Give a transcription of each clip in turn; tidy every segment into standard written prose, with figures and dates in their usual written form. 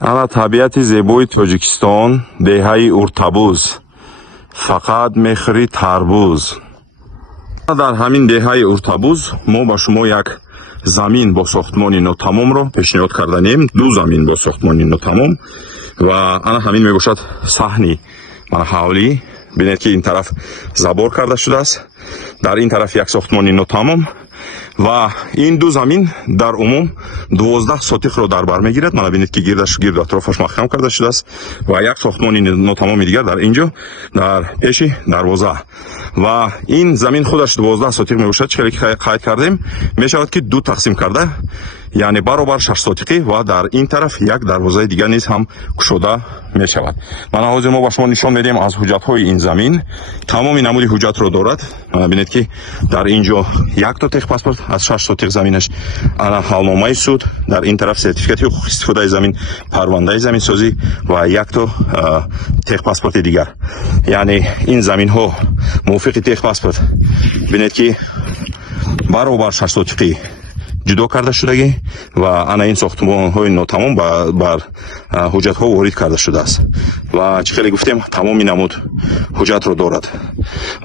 ана табиати зебои Тоҷикистон, деҳаи уртабуз, фақат мехӯри тарбуз. дар ҳамин деҳаи уртабуз мо ба шумо як замин бо сохтмони нотамомро пешниҳод карданем. ду замин бо сохтмони нотамом ва ана ҳамин мебошад саҳни мана ҳавлӣ. бинед ки ин тараф забор карда шудааст, дар ин тараф як сохтмони нотамом ва ин ду замин дар умум 12 сотиқро дар бар мегирад. мана бинед ки гирду атрофаш маҳкам карда шудааст ва як сохтмони нотамоми дигар дар инҷо дар пеши дарвоза ва ин замин худаш 12 сотиқ мебошад. чихеле ки қайд кардем мешавад ки ду тақсим карда, яъне баробар 6 сотиқӣ ва дар ин тараф як дарвозаи дигар низ ҳам кушода мешавад. мана ҳозир мо ба шумо нишон медиҳем аз ҳуҷҷатҳои ин замин. тамоми намуди ҳуҷҷатро дорад. мана бинед ки дар инҷо якто техпаспорт аз 6 сотиқ заминаш, ана ҳалномаи суд, дар ин тараф сертификати ҳуқуқи истифодаи замин, парвандаи заминсозӣ ва якто техпаспорти дигар. яъне ин заминҳо мувофиқи техпаспорт бинед ки баробар 6 сотиқӣ ҷудо карда шудагӣ ва ана ин сохтмонҳои нотамом бар ҳуҷҷатҳо ворид карда шудааст ва чӣ хеле гуфтем тамоми намуд ҳуҷҷатро дорад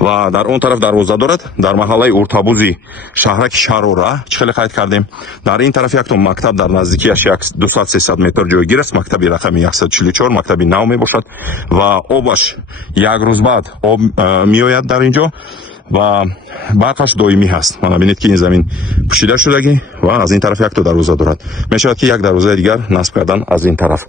ва дар он тараф дарвоза дорад. дар маҳаллаи уртабузи шаҳраки Шарора чӣ хеле қайд кардем, дар ин тараф якто мактаб дар наздикияш 200-300 метр ҷойгир аст. мактаби рақами 144, мактаби нав мебошад ва обаш як рӯз баъд об меояд дар инҷо ва барқаш доимӣ ҳаст. мана бинед ки ин замин пӯшида шудагӣ ва аз ин тараф якто дарвоза дорад. мешавад ки як дарвозаи дигар насб кардан аз ин тараф.